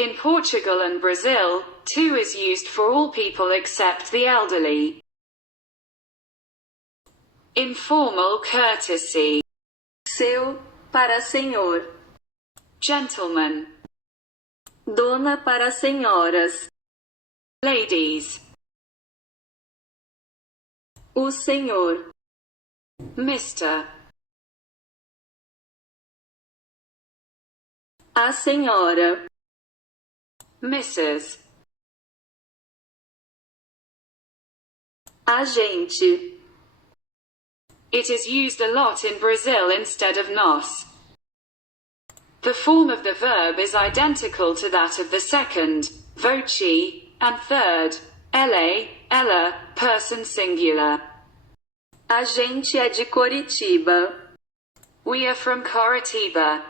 In Portugal and Brazil, tu is used for all people except the elderly. Informal courtesy. Seu para senhor. Gentleman. Dona para senhoras. Ladies. O senhor. Mr. A senhora. Mrs. A gente. It is used a lot in Brazil instead of nós. The form of the verb is identical to that of the second, voce, and third, ela, person singular. A gente é de Coritiba. We are from Coritiba.